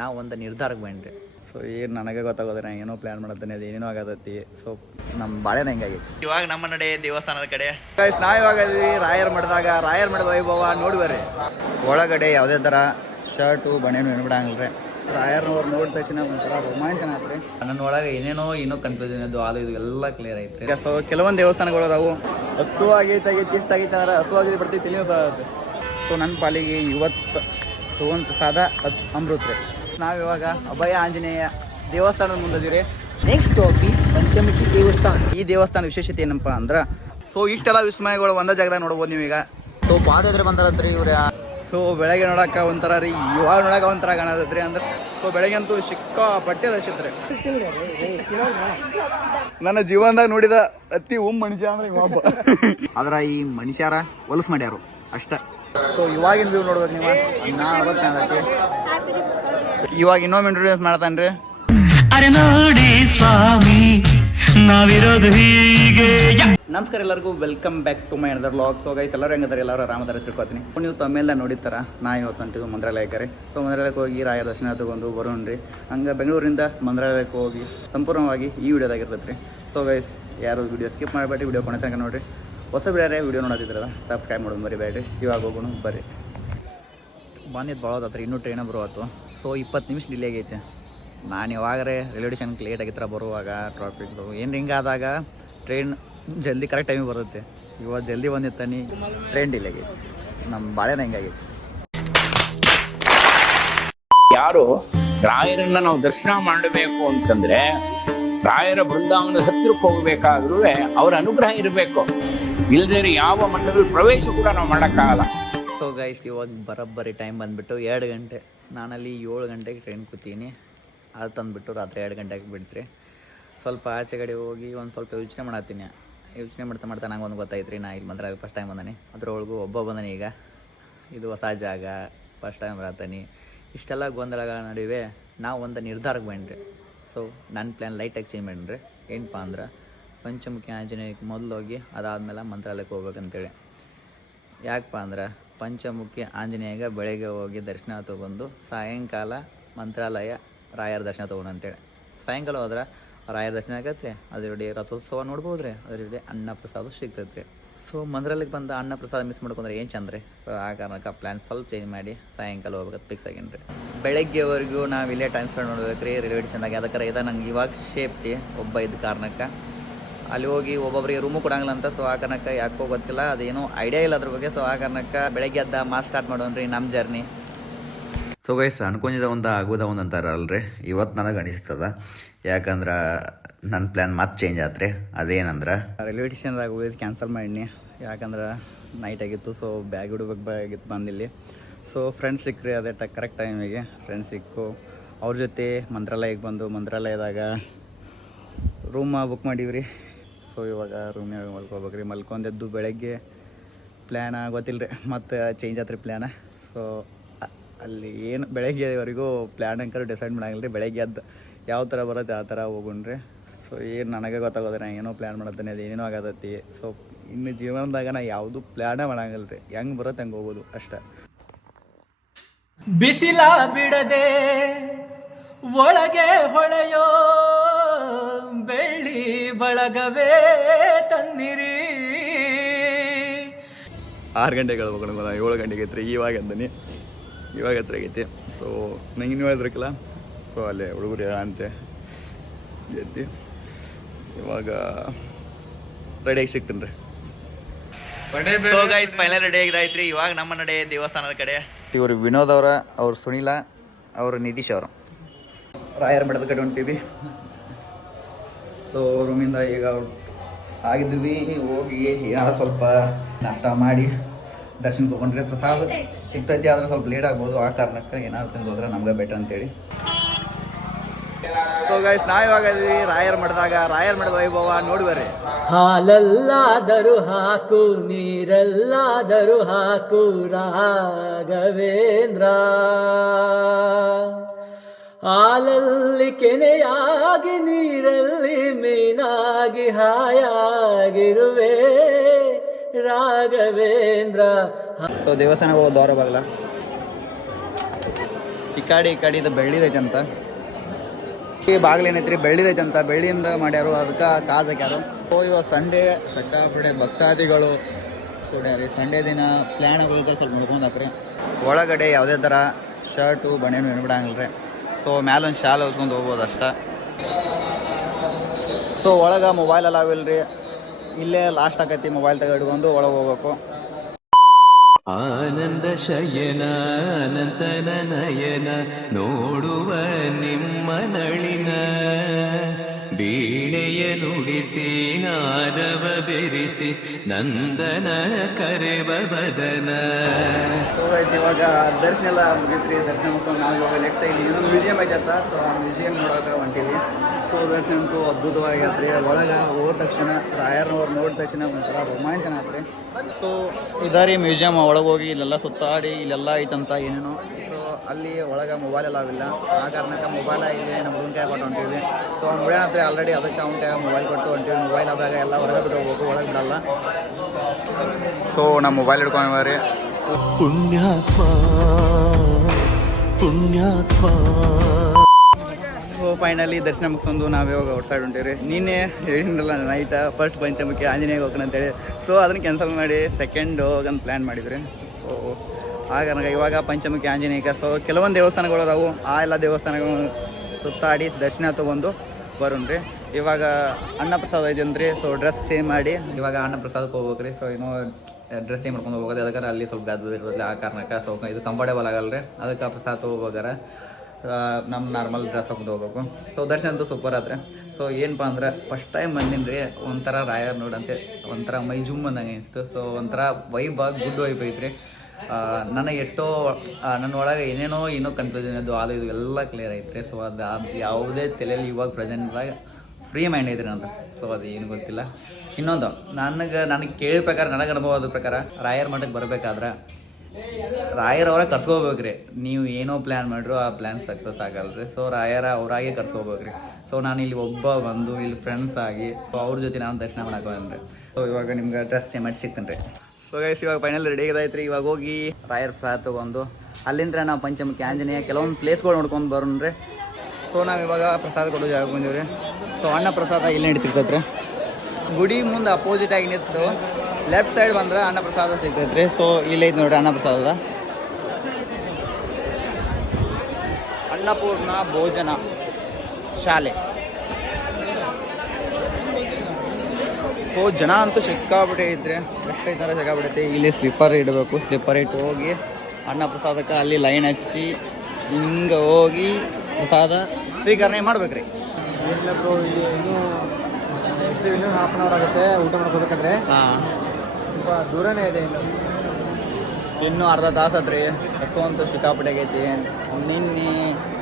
ನಾವು ಒಂದು ನಿರ್ಧಾರಕ್ಕೆ ಬಂದ್ರಿ. ಸೊ ಏನು ನನಗೆ ಗೊತ್ತಾಗೋದ್ರೆ ನಾನು ಏನೋ ಪ್ಲ್ಯಾನ್ ಮಾಡತ್ತೇನೆ, ಅದು ಏನೇನೋ ಆಗತ್ತೈತಿ. ಸೊ ನಮ್ಮ ಬಾಳೆನ ಹಿಂಗಾಗೈತಿ. ಇವಾಗ ನಮ್ಮ ನಡೆ ದೇವಸ್ಥಾನದ ಕಡೆ ನಾ ಇವಾಗ ರಾಯರ್ ಮಠದ ವೈಭವ ನೋಡಿ ಬರ್ರಿ. ಒಳಗಡೆ ಯಾವುದೇ ಥರ ಶರ್ಟು ಬಣ್ಣೇನು ಏನು ಬಿಡಂಗಿಲ್ರಿ. ರಾಯರ್ನವ್ರು ನೋಡಿದ ತಕ್ಷಣ ಒಂಥರ ರೋಮಾಂಚನ ಆತ್ರಿ. ನನ್ನ ಒಳಗೆ ಏನೇನೋ ಇನ್ನೂ ಕನ್ಫ್ಯೂಷನ್ ಇದ್ದು ಅದು ಇದು ಎಲ್ಲ ಕ್ಲಿಯರ್ ಐತ್ರಿ. ಸೊ ಕೆಲವೊಂದು ದೇವಸ್ಥಾನಗಳು ಅದಾವು ಹಸು ಆಗೈತೆ ಇಷ್ಟ ಆಗೈತೆ ಅಂದ್ರೆ ಹಸು ಆಗಿದೆ ಬರ್ತೀವಿ ತಿಳಿಯೋ ಸಾಗುತ್ತೆ. ಸೊ ನನ್ನ ಪಾಲಿಗೆ ಇವತ್ತು ತೊಗೊಂಡು ಪ್ರಸಾದ ಅಮೃತ ರೀ. ನಾವಿವಾಗ ಅಭಯ ಆಂಜನೇಯ ದೇವಸ್ಥಾನದ ಮುಂದಿದ್ದೀವಿ. ನೆಕ್ಸ್ಟ್ ಆಫೀಸ್ ಪಂಚಮುಖಿ ದೇವಸ್ಥಾನ. ಈ ದೇವಸ್ಥಾನ ವಿಶೇಷತೆ ಏನಪ್ಪ ಅಂದ್ರೆ ಸೊ ಇಷ್ಟೆಲ್ಲ ವಿಸ್ಮಯಗಳು ಒಂದೇ ಜಾಗದಾಗ ನೋಡ್ಬೋದು ನೀವೀಗ. ಸೊ ಪಾದಯಾತ್ರೆ ಬಂದಾರತ್ರಿ ಇವ್ರ. ಸೊ ಬೆಳಗ್ಗೆ ನೋಡಕ್ಕೆ ಒಂಥರ ರೀ, ಇವಾಗ ನೋಡಕ್ಕೆ ಒಂಥರ ಕಾಣತೈತ್ರಿ. ಅಂದ್ರೆ ಸೊ ಬೆಳಗ್ಗೆ ಅಂತೂ ಸಿಕ್ಕಾಪಟ್ಟೆ ರಶ್ ಇತ್ರಿ. ನನ್ನ ಜೀವನದಾಗ ನೋಡಿದ ಅತಿ ಮನುಷ್ಯ ಅಂದ್ರೆ ಒಬ್ಬ. ಆದ್ರ ಈ ಮನುಷ್ಯರ ಹೊಲಸು ಮಾಡ್ಯಾರು ಅಷ್ಟ. ಸೊ ಇವಾಗಿನ ವ್ಯೂ ನೋಡ್ಬೇಕು ನೀವು. ಇವಾಗ ಇನ್ನೊಮ್ಮೆ ಇಂಟ್ರೊಡ್ಯೂಸ್ ಮಾಡ್ತಾನ್ರಿ. ಅರೆ ನೋಡಿ ಸ್ವಾಮಿ ನಾವಿರೋದು ಹೀಗೆ. ನಮಸ್ಕಾರ ಎಲ್ಲರಿಗೂ, welcome back to my another vlog. So guys ಎಲ್ಲರೂ ಹೆಂಗದಾರೆ, ಎಲ್ಲರೂ ಆರಾಮದಾರ ತಿಳ್ಕೊತೀನಿ. ನೀವು ತಮ್ಮೆಲ್ಲ ನೋಡಿರ್ತಾರ. ನಾ ಇವತ್ತು ಹೊಂಟಿವಿ ಮಂತ್ರಾಲಯಕ್ಕೆ. ಸೊ ಮಂತ್ರಾಲಯಕ್ಕೆ ಹೋಗಿ ರಾಯ ದರ್ಶನ ತಗೊಂಡು ಬರೋಣ್ರಿ. ಹಂಗೆ ಬೆಂಗಳೂರಿಂದ ಮಂತ್ರಾಲಯಕ್ಕೆ ಹೋಗಿ ಸಂಪೂರ್ಣವಾಗಿ ಈ ವಿಡಿಯೋದಾಗ ಇರ್ತೈತೆ ರೀ. ಸೊ ಗೈಸ್ ಯಾರು ವಿಡಿಯೋ ಸ್ಕಿಪ್ ಮಾಡಬೇಡಿ, ವಿಡಿಯೋ ಕೊನೆ ತನಕ ನೋಡಿರಿ. ಹೊಸ ಬೇರೆ ವಿಡಿಯೋ ನೋಡೋದಿದ್ರಲ್ಲ ಸಬ್ಸ್ಕ್ರೈಬ್ ಮಾಡೋದು ಮರಿಬೇಡ್ರಿ. ಇವಾಗ ಹೋಗೋಣ ಬರ್ರಿ. ಬಂದಿದ್ದು ಭಾಳೋದತ್ರಿ, ಇನ್ನೂ ಟ್ರೈನ ಬರುವತ್ತು. ಸೊ 20 ನಿಮಿಷ ಡಿಲೇ ಆಗೈತೆ. ನಾನು ಯಾವಾಗರೇ ರೈಲ್ವೆ ಸ್ಟೇಷನ್ಗೆ ಲೇಟ್ ಆಗಿತ್ತರ ಬರುವಾಗ ಟ್ರಾಫಿಕ್ದು ಏನು ಹಿಂಗಾದಾಗ ಟ್ರೈನ್ ಜಲ್ದಿ ಕರೆಕ್ಟ್ ಟೈಮಿಗೆ ಬರುತ್ತೆ. ಇವಾಗ ಜಲ್ದಿ ಬಂದಿತ್ತಾನೆ, ಟ್ರೈನ್ ಡಿಲೇ ಆಗೈತಿ. ನಮ್ಮ ಬಾಳೆನ ಹಿಂಗಾಗೈತಿ. ಯಾರು ರಾಯರನ್ನ ನಾವು ದರ್ಶನ ಮಾಡಬೇಕು ಅಂತಂದ್ರೆ ರಾಯರ ಬೃಂದಾವನದ ಹತ್ತಿರಕ್ಕೆ ಹೋಗಬೇಕಾದ್ರೂ ಅವ್ರ ಅನುಗ್ರಹ ಇರಬೇಕು. ಇಲ್ಲದೇ ಯಾವ ಮಟ್ಟದಲ್ಲಿ ಪ್ರವೇಶ ಕೂಡ ನಾವು ಮಾಡೋಕ್ಕಾಗಲ್ಲ. ಸೊ ಗೈಸ್ ಇವಾಗ ಬರೋಬ್ಬರಿ ಟೈಮ್ ಬಂದುಬಿಟ್ಟು 2 ಗಂಟೆ. ನಾನಲ್ಲಿ 7 ಗಂಟೆಗೆ ಟ್ರೈನ್ ಕೂತೀನಿ. ಅದು ತಂದುಬಿಟ್ಟು ರಾತ್ರಿ 2 ಗಂಟೆಗೆ ಬಿಡ್ತೀರಿ. ಸ್ವಲ್ಪ ಆಚೆ ಕಡೆ ಹೋಗಿ ಒಂದು ಸ್ವಲ್ಪ ಯೋಚನೆ ಮಾಡ್ತಾ ನಂಗೆ ಒಂದು ಗೊತ್ತಾಯ್ತು ರೀ. ನಾ ಇಲ್ಲಿ ಬಂದ್ರೆ ಫಸ್ಟ್ ಟೈಮ್ ಬಂದಾನೆ, ಅದ್ರೊಳಗೂ ಒಬ್ಬ ಬಂದಾನೆ. ಈಗ ಇದು ಹೊಸ ಜಾಗ, ಫಸ್ಟ್ ಟೈಮ್ ಬರತ್ತಾನೆ. ಇಷ್ಟೆಲ್ಲ ಗೊಂದಲಗಳ ನಡುವೆ ನಾವು ಒಂದು ನಿರ್ಧಾರಕ್ಕೆ ಬಂದ್ರಿ. ಸೊ ನನ್ನ ಪ್ಲ್ಯಾನ್ ಲೈಟಾಗಿ ಚೇಂಜ್ ಮಾಡಿರಿ. ಏನಪ್ಪ ಅಂದ್ರೆ ಪಂಚಮುಖಿ ಆಂಜನೇಯಕ್ಕೆ ಮೊದಲು ಹೋಗಿ ಅದಾದಮೇಲೆ ಮಂತ್ರಾಲಯಕ್ಕೆ ಹೋಗ್ಬೇಕಂತೇಳಿ. ಯಾಕಪ್ಪ ಅಂದ್ರೆ ಪಂಚಮುಖಿ ಆಂಜನೇಯಗೆ ಬೆಳಗ್ಗೆ ಹೋಗಿ ದರ್ಶನ ತೊಗೊಂಡು ಸಾಯಂಕಾಲ ಮಂತ್ರಾಲಯ ರಾಯರ ದರ್ಶನ ತೊಗೊಂಡು ಅಂತೇಳಿ. ಸಾಯಂಕಾಲ ಹೋದ್ರೆ ರಾಯರ ದರ್ಶನ ಆಗತ್ತೆ, ಅದರೊಡೆ ರಥೋತ್ಸವ ನೋಡ್ಬೋದು ರೀ, ಅದರೊಡೆ ಅನ್ನ ಪ್ರಸಾದ ಸಿಗ್ತೈತೆ ರೀ. ಸೊ ಮಂತ್ರಾಲಯಕ್ಕೆ ಬಂದು ಅನ್ನ ಪ್ರಸಾದ ಮಿಸ್ ಮಾಡ್ಕೊಂಡ್ರೆ ಏನು ಚಂದ ರೀ. ಸೊ ಆ ಕಾರಣಕ್ಕೆ ಪ್ಲ್ಯಾನ್ ಸ್ವಲ್ಪ ಚೇಂಜ್ ಮಾಡಿ ಸಾಯಂಕಾಲ ಹೋಗ್ಬೇಕು ಫಿಕ್ಸ್ ಆಗೇನಿ ರೀ. ಬೆಳಗ್ಗೆವರೆಗೂ ನಾವು ಇಲ್ಲೇ ಟೈಮ್ ಸ್ಪೆಂಡ್ ಮಾಡ್ಬೇಕು ರೀ ರೈಲ್ವೆ ಸ್ಟೇಷನ್ದಾಗೆ. ಅದಕ್ಕೆ ಇದು ನಂಗೆ ಇವಾಗ ಸೇಫ್ಟಿ ಒಬ್ಬ ಇದ್ದ ಕಾರಣಕ್ಕೆ ಅಲ್ಲಿ ಹೋಗಿ ಒಬ್ಬೊಬ್ಬರಿಗೆ ರೂಮು ಕೊಡಂಗಿಲ್ಲ ಅಂತ. ಸೊ ಆ ಕಾರಣಕ್ಕೆ ಯಾಕೋ ಗೊತ್ತಿಲ್ಲ, ಅದೇನೋ ಐಡಿಯಾ ಇಲ್ಲ ಅದ್ರ ಬಗ್ಗೆ. ಸೊ ಆ ಕಾರಣಕ್ಕೆ ಬೆಳಗ್ಗೆ ಎದ್ದ ಸ್ಟಾರ್ಟ್ ಮಾಡೋನ್ರಿ ನಮ್ಮ ಜರ್ನಿ. ಸೊ ಗೈಸ್ ಅನ್ಕೊಂಡಿದ್ದ ಒಂದು ಆಗೋದ ಒಂದು ಅಂತಾರಲ್ರಿ, ಇವತ್ತು ನನಗೆ ಅನಿಸ್ತದ. ಯಾಕಂದ್ರೆ ನನ್ನ ಪ್ಲ್ಯಾನ್ ಮತ್ತೆ ಚೇಂಜ್ ಆತ್ರಿ. ಅದೇನಂದ್ರೆ ರೈಲ್ವೆ ಸ್ಟೇಷನ್ದಾಗ ಹೋಗಿದ್ದು ಕ್ಯಾನ್ಸಲ್ ಮಾಡೀನಿ. ಯಾಕಂದ್ರೆ ನೈಟ್ ಆಗಿತ್ತು. ಸೊ ಬ್ಯಾಗ್ ಹಿಡ್ಬೇಕಾಗಿತ್ತು ಬಂದಿಲ್ಲಿ. ಸೊ ಫ್ರೆಂಡ್ಸ್ ಸಿಕ್ಕ್ರಿ ಅದೇ ಕರೆಕ್ಟ್ ಟೈಮಿಗೆ ಫ್ರೆಂಡ್ಸ್ ಸಿಕ್ಕು. ಅವ್ರ ಜೊತೆ ಮಂತ್ರಾಲಯಕ್ಕೆ ಬಂದು ಮಂತ್ರಾಲಯದಾಗ ರೂಮ್ ಬುಕ್ ಮಾಡೀವ್ರಿ. ಸೊ ಇವಾಗ ರೂಮ್ನಾಗ ಮಲ್ಕೋಬೇಕ್ರಿ. ಮಲ್ಕೊಂಡೆದ್ದು ಬೆಳಗ್ಗೆ ಪ್ಲ್ಯಾನ ಗೊತ್ತಿಲ್ಲ ರೀ, ಮತ್ತು ಚೇಂಜ್ ಆತ್ರಿ ಪ್ಲ್ಯಾನ. ಸೊ ಅಲ್ಲಿ ಏನು ಬೆಳಗ್ಗೆವರೆಗೂ ಪ್ಲ್ಯಾನ್ ಅಂಕರ್ ಡಿಸೈಡ್ ಮಾಡಂಗಿಲ್ಲ ರೀ. ಬೆಳಗ್ಗೆ ಎದ್ದು ಯಾವ ಥರ ಬರುತ್ತೆ ಆ ಥರ ಹೋಗೋಣ್ರಿ. ಸೊ ಏನು ನನಗೆ ಗೊತ್ತಾಗೋದ್ರೆ ನಾನು ಏನೋ ಪ್ಲ್ಯಾನ್ ಮಾಡತ್ತೇನೆ, ಅದು ಏನೇನೋ ಆಗತ್ತೈತಿ. ಸೊ ಇನ್ನು ಜೀವನದಾಗ ನಾ ಯಾವುದೂ ಪ್ಲ್ಯಾನೇ ಮಾಡಂಗಿಲ್ಲ ರೀ. ಹೆಂಗೆ ಬರುತ್ತೆ ಹಂಗೆ ಹೋಗೋದು ಅಷ್ಟೇ. ಬಿಸಿಲ ಬಿಡದೆ ಒಳಗೆ ಹೊಳೆಯೋ ಬೆಳ್ಳಿ ಬಳಗವೇ ತನ್ನಿರಿ. 6 ಗಂಟೆಗೆ ಹೇಳ್ಬೇಕು, 7 ಗಂಟೆಗೆ ಐತ್ರಿ. ಇವಾಗ ಅಂದನಿ, ಇವಾಗ ಹಚ್ಚಾಗೈತಿ. ಸೊ ನಂಗೆ ಇನ್ನೂ ಹೇಳಿದ್ರಕ್ಕಲ್ಲ. ಸೊ ಅಲ್ಲೇ ಹುಡುಗರು ಅಂತೆ ಎತ್ತಿ ಇವಾಗ ರೆಡಿಯಾಗಿ ಸಿಗ್ತೀನಿ ರೀ. ಸೊ ಗೈಸ್ ಫೈನಲ್ ರೆಡಿ ಆಗಿದಾಯ್ತು ರೀ. ಇವಾಗ ನಮ್ಮ ನಡೆ ದೇವಸ್ಥಾನದ ಕಡೆ. ಇವರು ವಿನೋದ್ ಅವರ, ಅವ್ರು ಸುನೀಲ, ಅವರು ನಿತೀಶ್ ಅವರು ರಾಯರ ಮಠದ ಕಡೆ ಹೊಂಟೀವಿ. ಸೊ ರೂಮಿಂದ ಈಗ ಆಗಿದ್ವಿ. ಹೋಗಿ ಏನಾದ್ರು ಸ್ವಲ್ಪ ನಾಷ್ಟ ಮಾಡಿ ದರ್ಶನ ತೊಗೊಂಡ್ರೆ ಪ್ರಸಾದ ಸಿಗ್ತೈತಿ. ಆದ್ರೆ ಸ್ವಲ್ಪ ಲೇಟ್ ಆಗ್ಬೋದು. ಆ ಕಾರಣಕ್ಕೆ ಏನಾದ್ರು ತಿಂದು ಹೋದ್ರೆ ನಮ್ಗೆ ಬೆಟರ್ ಅಂತೇಳಿ. ಸೊ ಗೈಸ್ ನಾವಿವಾಗ ರಾಯರ ಮಠದ ವೈಭವ ನೋಡಿ ಬರ್ರಿ. ಹಾಲಲ್ಲಾದರೂ ಹಾಕು ನೀರಲ್ಲಾದರೂ ಹಾಕು ರಾಘವೇಂದ್ರ. ಹಾಲಲ್ಲಿ ಕೆನೆಯಾಗಿ ನೀರಲ್ಲಿ ಮೀನಾಗಿ ಹಾಯಾಗಿರುವೆ ರಾಘವೇಂದ್ರ. ಸೊ ದೇವಸ್ಥಾನಕ್ಕೆ ಹೋಗೋ ದ್ವಾರ ಬಾಗಲ ಈ ಕಡೆ ಇದು ಬೆಳ್ಳಿದೈತೆ ಅಂತ. ಈ ಬಾಗಿಲೇನೈತ್ರಿ ಬೆಳ್ಳಿದೈತೆ ಅಂತ, ಬೆಳ್ಳಿಯಿಂದ ಮಾಡ್ಯಾರು, ಅದಕ್ಕೆ ಕಾಜ್ ಹಾಕ್ಯಾರು. ಸೊ ಇವತ್ತು ಸಂಡೇ ಸಿಕ್ಕಾಪಟ್ಟೆ ಭಕ್ತಾದಿಗಳು ಕೂಡ್ಯಾರಿ. ಸಂಡೇ ದಿನ ಪ್ಲ್ಯಾನ್ ಆಗೋದಿದ್ರೆ ಸ್ವಲ್ಪ ನೋಡ್ಕೊಂಡು ಹಾಕ್ರಿ. ಒಳಗಡೆ ಯಾವುದೇ ಥರ ಶರ್ಟು ಬಣ್ಣೇನು ಏನು ಬಿಡಂಗಿಲ್ಲ ರೀ. ಸೊ ಮ್ಯಾಲೊಂದು ಶಾಲೆ ಹೊಸ್ಕೊಂಡು ಹೋಗ್ಬೋದು ಅಷ್ಟೇ. ಸೊ ಒಳಗೆ ಮೊಬೈಲ್ ಎಲ್ಲ ಅವಿಲ್ರಿ, ಇಲ್ಲೇ ಲಾಸ್ಟ್ ಆಕೈತಿ. ಮೊಬೈಲ್ ತೆಗೆದುಕೊಂಡು ಒಳಗೆ ಹೋಗ್ಬೇಕು. ಆನಂದ ಶಯನ ಅನಂತನ ನಯನ ನೋಡುವ ನಿಮ್ಮ ನಳಿನ ಬೀಣೆಯ ನುಡಿಸಿ ನಾದವ ಬೆರೆಸಿ ನಂದನ ಕರೆವ ಬದನ. ಇವಾಗ ದರ್ಶನ ಎಲ್ಲ ಮುಗಿತ್ರಿ. ದರ್ಶನ ಮುಗಿಸ್ಕೊಂಡು ನಾವು ಇವಾಗ ನೆಕ್ಸ್ಟ್ ಇಲ್ಲಿ ಇನ್ನೊಂದು ಮ್ಯೂಸಿಯಂ ಐತೆ. ಸೊ ಆ ಮ್ಯೂಸಿಯಂ ನೋಡೋಕೆ ಹೊಂಟೀವಿ. ಸೊ ದರ್ಶನ ಅಂತೂ ಅದ್ಭುತವಾಗೈತ್ರಿ. ಒಳಗೆ ಹೋದ ತಕ್ಷಣ ರಾಯರ್ನವ್ರು ನೋಡಿದ ತಕ್ಷಣ ಒಂಥರ ರೋಮಾಂಚನ ಆತ್ರಿ. ಸೊ ಇದಾರಿ ಮ್ಯೂಸಿಯಂ. ಒಳಗೆ ಹೋಗಿ ಇಲ್ಲೆಲ್ಲ ಸುತ್ತಾಡಿ ಇಲ್ಲೆಲ್ಲ ಐತಂತ ಏನೇನೋ. ಸೊ ಅಲ್ಲಿ ಒಳಗೆ ಮೊಬೈಲ್ ಎಲ್ಲ ಅವಿಲ್ಲ. ಆ ಕಾರಣಕ್ಕೆ ಮೊಬೈಲ್ ಇಲ್ಲಿ ನಮ್ಮ ಹುಡುಗನ ಕೈ ಕೊಟ್ಟು ಹೊಂಟೀವಿ. ಸೊ ಅವ್ನು ಬಿಡೋಣತ್ರಿ ಆಲ್ರೆಡಿ, ಅದಕ್ಕೆ ಅವ್ನ ಕೈ ಮೊಬೈಲ್ ಕೊಟ್ಟು ಹೊಂಟೀವಿ. ಮೊಬೈಲ್ ಅವಾಗ ಎಲ್ಲ ಹೊರಗೆ ಬಿಟ್ಟು ಹೋಗ್ಬೇಕು, ಒಳಗೆ ಬಿಡಲ್ಲ. ಸೊ ನಮ್ಮ ಮೊಬೈಲ್ ಹಿಡ್ಕೊಂಡ್ರಿ. ಪುಣ್ಯಾತ್ಮ ಪುಣ್ಯಾತ್ಮ. ಸೊ ಫೈನಲಿ ದರ್ಶನ ಮುಗಿಸ್ಕೊಂಡು ನಾವು ಇವಾಗ ಔಟ್ಸೈಡ್ ಹೊಂಟೀವಿ. ನೀನೇ ಹೇಳಿದ್ರಲ್ಲ ನೈಟ್ ಫಸ್ಟ್ ಪಂಚಮುಖಿ ಆಂಜನೇಯ ಹೋಗೋಣ ಅಂತೇಳಿ. ಸೊ ಅದನ್ನು ಕ್ಯಾನ್ಸಲ್ ಮಾಡಿ ಸೆಕೆಂಡ್ ಹೋಗಂತ ಪ್ಲ್ಯಾನ್ ಮಾಡಿದ್ರಿ. ಸೊ ಆಗ ನನಗೆ ಇವಾಗ ಪಂಚಮುಖಿ ಆಂಜನೇಯ. ಸೊ ಕೆಲವೊಂದು ದೇವಸ್ಥಾನಗಳು ಅದಾವು, ಆ ಎಲ್ಲ ದೇವಸ್ಥಾನಗಳು ಸುತ್ತಾಡಿ ದರ್ಶನ ತೊಗೊಂಡು ಬರೋಣ್ರಿ. ಇವಾಗ ಅನ್ನಪ್ರಸಾದ ಇದೆಯಂದ್ರಿ. ಸೊ ಡ್ರೆಸ್ ಚೇಂಜ್ ಮಾಡಿ ಇವಾಗ ಅನ್ನಪ್ರಸಾದಕ್ಕೆ ಹೋಗ್ಬೇಕ್ರಿ. ಸೊ ಏನೋ ಡ್ರೆಸ್ ಚೇಂಜ್ ಮಾಡ್ಕೊಂಡು ಹೋಗೋದು, ಅದಕ್ಕೆ ಅಲ್ಲಿ ಸ್ವಲ್ಪ ಗದ್ದು ಇರೋದಿಲ್ಲ. ಆ ಕಾರಣಕ್ಕೆ ಸೊ ಇದು ಕಂಫರ್ಟೇಬಲ್ ಆಗಲ್ಲ ರೀ. ಅದಕ್ಕೆ ಪ್ರಸಾದ ತೊಗೋಬೇಕಾರೆ ನಮ್ಮ ನಾರ್ಮಲ್ ಡ್ರೆಸ್ ಹಾಕೊಂಡು ಹೋಗ್ಬೇಕು. ಸೊ ದರ್ಶನ ಅಂತೂ ಸೂಪರ್ ಆತ್ರಿ. ಸೊ ಏನಪ್ಪ ಅಂದ್ರೆ ಫಸ್ಟ್ ಟೈಮ್ ಬಂದಿನಿ ರೀ. ಒಂಥರ ರಾಯರ್ ನೋಡಂತೆ ಒಂಥರ ಮೈ ಜುಮ್ ಅಂದಂಗೆ ಅನಿಸ್ತು. ಸೊ ಒಂಥರ ವೈಬ್ ಗುಡ್ ವೈಬ್ ಐತ್ರಿ. ನನಗೆ ಎಷ್ಟೋ ನನ್ನ ಒಳಗೆ ಏನೋ ಕನ್ಫ್ಯೂಷನ್ ಇದ್ದು ಅದು ಇದು ಎಲ್ಲ ಕ್ಲಿಯರ್ ಐತ್ರಿ. ಸೊ ಅದು ಯಾವುದೇ ತಲೆಯಲ್ಲಿ ಇವಾಗ ಪ್ರೆಸೆಂಟ್ದಾಗ ಫ್ರೀ ಮೈಂಡ್ ಐತ್ರಿ ನಂದು. ಸೊ ಅದು ಏನು ಗೊತ್ತಿಲ್ಲ. ಇನ್ನೊಂದು ನನಗೆ ಕೇಳಿದ ಪ್ರಕಾರ, ನನಗೆ ಅನುಭವ ಆದ ಪ್ರಕಾರ ರಾಯರ್ ಮಠಕ್ಕೆ ಬರಬೇಕಾದ್ರೆ ರಾಯರವರ ಕರ್ಸ್ಕೋಬೇಕ್ರಿ. ನೀವು ಏನೋ ಪ್ಲ್ಯಾನ್ ಮಾಡಿದ್ರು ಆ ಪ್ಲ್ಯಾನ್ ಸಕ್ಸಸ್ ಆಗಲ್ರಿ. ಸೊ ರಾಯರ ಅವರಾಗೆ ಕರ್ಸ್ಕೋಬೇಕ್ರಿ. ಸೊ ನಾನು ಇಲ್ಲಿ ಒಬ್ಬ ಬಂದು ಇಲ್ಲಿ ಫ್ರೆಂಡ್ಸ್ ಆಗಿ ಅವ್ರ ಜೊತೆ ನಾನು ದರ್ಶನ ಮಾಡಕ್ಕೆ ಬಂದ್ರಿ. ಸೊ ಇವಾಗ ನಿಮ್ಗೆ ಡ್ರೆಸ್ ಚೇಂಜ್ ಮಾಡಿ ಸಿಗ್ತೀನಿ ರೀ. ಸೊ ಗೈಸ್ ಇವಾಗ ಫೈನಲ್ ರೆಡಿ ಆಗೈತ್ರಿ. ಇವಾಗ ಹೋಗಿ ರಾಯರ್ ಪ್ರಸಾದ ತೊಗೊಂಡು ಅಲ್ಲಿಂದ ನಾವು ಪಂಚಮುಖಿ ಆಂಜನೇಯ ಕೆಲವೊಂದು ಪ್ಲೇಸ್ಗಳು ನೋಡ್ಕೊಂಡು ಬರೋಣ್ರಿ. ಸೊ ನಾವು ಇವಾಗ ಪ್ರಸಾದ ಕೊಡೋ ಜಾಗಕ್ಕೆ ಬಂದೀವಿ. ಸೊ ಅನ್ನ ಪ್ರಸಾದ ಇಲ್ಲಿ ನಡೀತಿರ್ತೈತ್ರಿ. ಗುಡಿ ಮುಂದೆ ಅಪೋಸಿಟ್ ಆಗಿ ನಿಂತು ಲೆಫ್ಟ್ ಸೈಡ್ ಬಂದ್ರೆ ಅನ್ನ ಪ್ರಸಾದ ಸಿಗ್ತೈತ್ರಿ. ಸೊ ಇಲ್ಲೈತೆ ನೋಡ್ರಿ ಅನ್ನ ಪ್ರಸಾದ. ಅನ್ನಪೂರ್ಣ ಭೋಜನ ಶಾಲೆ. ಸೊ ಜನ ಅಂತೂ ಸಿಕ್ಕಾಬಿಟ್ಟೆ ಐತ್ರಿ. ಎಷ್ಟೈತಾರ ಸಿಕ್ಕಾಬಿಟ್ಟೈತಿ. ಇಲ್ಲಿ ಸ್ಲಿಪ್ಪರ್ ಇಡಬೇಕು. ಸ್ಲಿಪ್ಪರ್ ಇಟ್ಟು ಹೋಗಿ ಅನ್ನ ಪ್ರಸಾದಕ್ಕೆ ಅಲ್ಲಿ ಲೈನ್ ಹಚ್ಚಿ ಹಿಂಗೆ ಹೋಗಿ ಪ್ರಸಾದ ಸ್ವೀಕರಣೆ ಮಾಡ್ಬೇಕ್ರಿ. ಏನಿಲ್ಲ ಬ್ರೋ, ಇಲ್ಲಿ ಇನ್ನೂ ಹಾಫ್ ಆನ್ ಅವರ್ ಆಗುತ್ತೆ ಊಟ ಮಾಡ್ಕೋಬೇಕಾದ್ರೆ. ಹಾಂ, ಸ್ವಲ್ಪ ದೂರನೇ ಇದೆ. ಇನ್ನೂ ಅರ್ಧ ತಾಸು ಆತ್ರಿ. ಹಸು ಅಂತೂ ಸಿಕ್ಕಾಪಟ್ಟೆ ಆಗೈತಿ. ನಿನ್ನೆ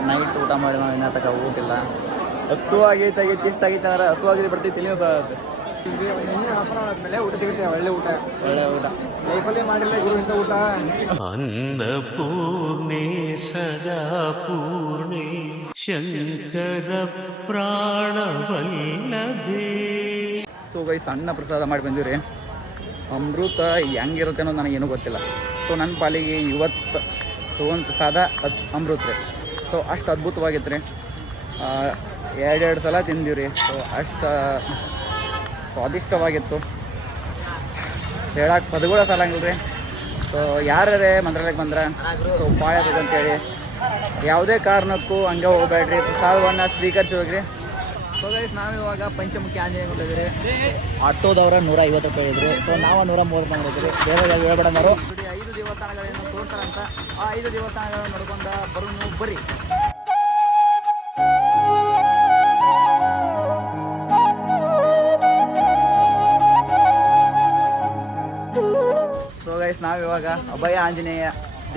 ನೈಟ್ ಊಟ ಮಾಡಿ ನಾವು ಇನ್ನೂ ತಕ ಊಟಿಲ್ಲ. ಹಸು ಆಗೈತೆ ಇಷ್ಟ ಆಗೈತೆ ಅಂದ್ರೆ ಹಸು ಆಗಿದೆ ಬರ್ತೀವಿ ತಿಳಿಯೋ ಇನ್ನೂ ಹಾಫ್ ಆನ್ ಅವರ್ ಆದಮೇಲೆ ಊಟ ಸಿಗುತ್ತೆ. ಒಳ್ಳೆ ಊಟ ಲೈಫಲ್ಲೇ ಮಾಡಿಲ್ಲ ಗುರು ಇಂಥ ಊಟ. ಅನ್ನಪೂರ್ಣೆ ಸದಾ ಪೂರ್ಣೆ ಶಂಕರ ಪ್ರಾಣವಲ್ಲಭೆ. ಸೊ ಗೈ ಸಣ್ಣ ಪ್ರಸಾದ ಮಾಡಿ ಬಂದಿವ್ರಿ. ಅಮೃತ ಹೆಂಗಿರುತ್ತೆ ಅನ್ನೋದು ನನಗೇನು ಗೊತ್ತಿಲ್ಲ. ಸೊ ನನ್ನ ಪಾಲಿಗೆ ಇವತ್ತು ತೊಗೊಂಡು ಪ್ರಸಾದ ಅಮೃತ ರೀ. ಸೊ ಅಷ್ಟು ಅದ್ಭುತವಾಗಿತ್ತು ರೀ. ಎರಡೆರಡು ಸಲ ತಿಂದೀವಿ. ಸೊ ಅಷ್ಟು ಸ್ವಾದಿಷ್ಟವಾಗಿತ್ತು, ಹೇಳಕ್ಕೆ ಪದಗಳ ಸಾಲಂಗಿಲ್ಲ ರೀ. ಸೊ ಯಾರೇ ಮಂತ್ರಾಲಯಕ್ಕೆ ಬಂದ್ರೆ ಸೊ ಭಾಳ ಅಂತೇಳಿ ಯಾವುದೇ ಕಾರಣಕ್ಕೂ ಹಂಗೆ ಹೋಗ್ಬೇಡ್ರಿ. ಪ್ರಸಾದವನ್ನು ಸ್ವೀಕರಿಸಿ ಹೋಗ್ರಿ. ಸೊ ಗೈಸ್ ನಾವಿವಾಗ ಪಂಚಮುಖಿ ಆಂಜನೇಯ ಹೊಂಟಿದ್ರಿ. ಆಟೋದವ್ರ 150 ರೂಪಾಯಿ ಇದ್ರಿ. ಸೊ ನಾವು 130 ಮಾಡಿದ್ರಿ. ಬೇರೆ ಹೇಳ್ಬೇಡಂದರು 5 ದೇವಸ್ಥಾನಗಳೇನು ತೋರ್ತಾರಂತ. ಆ 5 ದೇವಸ್ಥಾನಗಳನ್ನು ನೋಡ್ಕೊಂಡು ಬರೋನು ಬರ್ರಿ. ಸೊ ಗೈಸ್ ನಾವಿವಾಗ ಅಭಯ ಆಂಜನೇಯ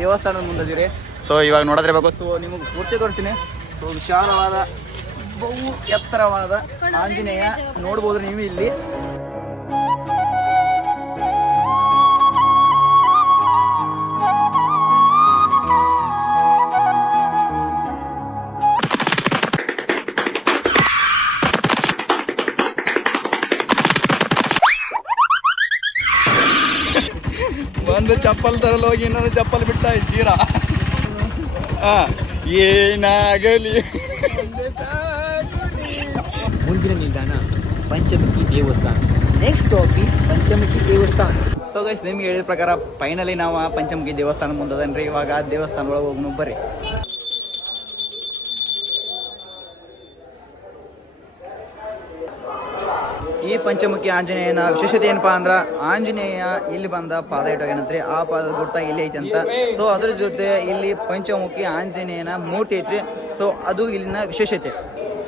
ದೇವಸ್ಥಾನದ ಮುಂದಿದ್ದೀರಿ. ಸೊ ಇವಾಗ ನೋಡೋದಿರ್ಬೇಕು. ಸೊ ನಿಮಗೆ ಪೂರ್ತಿ ತೋರಿಸ್ತೀನಿ. ಸೊ ವಿಶಾಲವಾದ ಬಹು ಎತ್ತರವಾದ ಆಂಜನೇಯ ನೋಡ್ಬೋದು ನೀವು ಇಲ್ಲಿ. ಒಂದು ಚಪ್ಪಲ್ ತರಲು ಹೋಗಿ ಇನ್ನೊಂದು ಚಪ್ಪಲ್ ಬಿಡ್ತಾ ಇದ್ದೀರಾ. ಏನಾಗಲಿ. ಮುಂದಿನ ನಿಲ್ದಾಣ ಪಂಚಮುಖಿ ದೇವಸ್ಥಾನ. ನೆಕ್ಸ್ಟ್ ಆಫೀಸ್ ಪಂಚಮುಖಿ ದೇವಸ್ಥಾನ. ಸೊ ಗೈಸ್, ನಿಮ್ಗೆ ಹೇಳಿದ ಪ್ರಕಾರ ಫೈನಲಿ ನಾವು ಪಂಚಮುಖಿ ದೇವಸ್ಥಾನ ಮುಂದದನ್ರಿ. ಇವಾಗ ಆ ದೇವಸ್ಥಾನ ಒಳಗೆ ಹೋಗ್ನು ಬರ್ರಿ. ಈ ಪಂಚಮುಖಿ ಆಂಜನೇಯನ ವಿಶೇಷತೆ ಏನಪ್ಪಾ ಅಂದ್ರೆ, ಆಂಜನೇಯ ಇಲ್ಲಿ ಬಂದ ಪಾದ ಇಟ್ಟೋಗೇನಂತ್ರಿ, ಆ ಪಾದದ ಗುರ್ತ ಇಲ್ಲಿ ಐತಿ ಅಂತ. ಸೊ ಅದ್ರ ಜೊತೆ ಇಲ್ಲಿ ಪಂಚಮುಖಿ ಆಂಜನೇಯನ ಮೂರ್ತಿ ಐತ್ರಿ. ಸೊ ಅದು ಇಲ್ಲಿನ ವಿಶೇಷತೆ.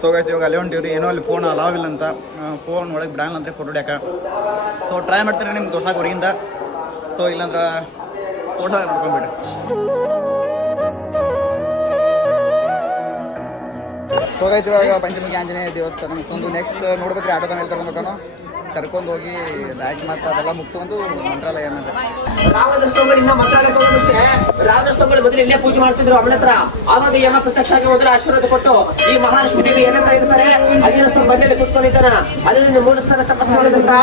ಸೊ ಗೈಸ್, ಇವಾಗ ಅಲ್ಲಿ ಹೊಂಟಿವ್ರಿ. ಏನೋ ಅಲ್ಲಿ ಫೋನ್ ಅಲಾವ್ ಇಲ್ಲ ಅಂತ, ಫೋನ್ ಒಳಗೆ ಬಿಡಂಗಿಲ್ಲ ಅಂತ್ರಿ ಫೋಟೋ ಹೊಡ್ಯಾಕ. ಸೊ ಟ್ರೈ ಮಾಡ್ತಾರೆ ನಿಮ್ಗೆ ತೋರ್ಸಾಕ ಹೊರಗಿಂದ. ಸೊ ಇಲ್ಲಾಂದ್ರೆ ಫೋಟೋ ನೋಡ್ಕೊಂಡ್ಬಿಡ್ರಿ. ಸೊ ಗೈಸ್, ಇವಾಗ ಪಂಚಮುಖಿ ಆಂಜನೇಯ ದೇವಸ್ಥಾನ ಮುಗಿಸ್ಕೊಂಡು ನೆಕ್ಸ್ಟ್ ನೋಡ್ಬೇಕ್ರಿ, ಆಟೋದ ಮೇಲೆ ಕರ್ಕೊಂಡು ಹೋಗಿ ಡೈರೆಕ್ಟ್ ಮತ್ತೆ ಅದೆಲ್ಲ ಮುಗಿಸ್ಕೊಂಡು ಮಂತ್ರಾಲಯ ಅನ್ನೋದು. ರಾಮದರ್ಶನಗಳಿಂದ ಮಂತ್ರಾಲಯಕ್ಕೆ ಹೋದ ಮುಂಚೆ ರಾಮದರ್ಶನಗಳು ಮೊದಲು ಇಲ್ಲೇ ಪೂಜೆ ಮಾಡ್ತಿದ್ರು ಅಮ್ಮನ ಹತ್ರ. ಆವಾಗ ಯಮ ಪ್ರತ್ಯಕ್ಷ ಆಗಿ ಹೋದ್ರೆ ಆಶೀರ್ವಾದ ಕೊಟ್ಟು ಈ ಮಹಾಲಕ್ಷ್ಮಿ ದೇವಿ ಏನಂತ ಇರ್ತಾರೆ, ಅಂಜನ ಸ್ವಾಮಿ ಬಂಡೆಯಲ್ಲಿ ಕೂತ್ಕೊಂಡಿದ್ದಾನ. ಅದನ್ನ ಮೂಡಿಸ್ತಾನೆ ತಪಸ್ ಮಾಡಿದಂತ